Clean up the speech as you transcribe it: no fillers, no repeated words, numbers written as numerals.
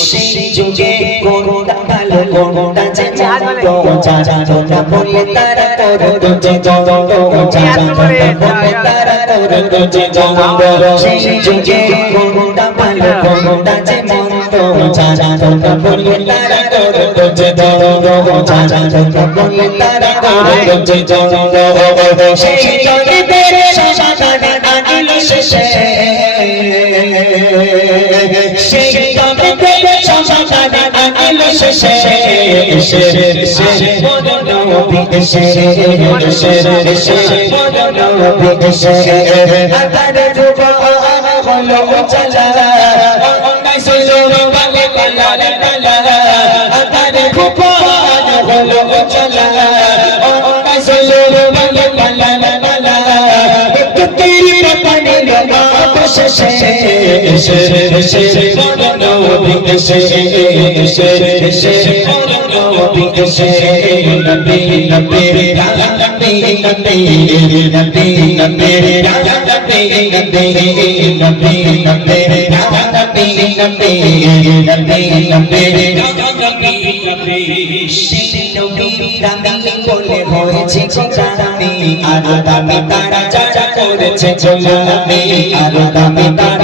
সেই যুগে কোনটা ভালো কোনটা জানো জানো বলে তারা করতো যে জানো বলে তারা করতো যে জানো সেই যুগে কোনটা ভালো কোনটা মন্দ জানো বলে তারা করতো যে জানো বলে তারা করতো যে জানো সেই জগতের সমাধান আনিল শেষে সেই জগতের সমাধান আনিল শেষে আর দামি তারা যা করেছে গোলামি আর দামি তারা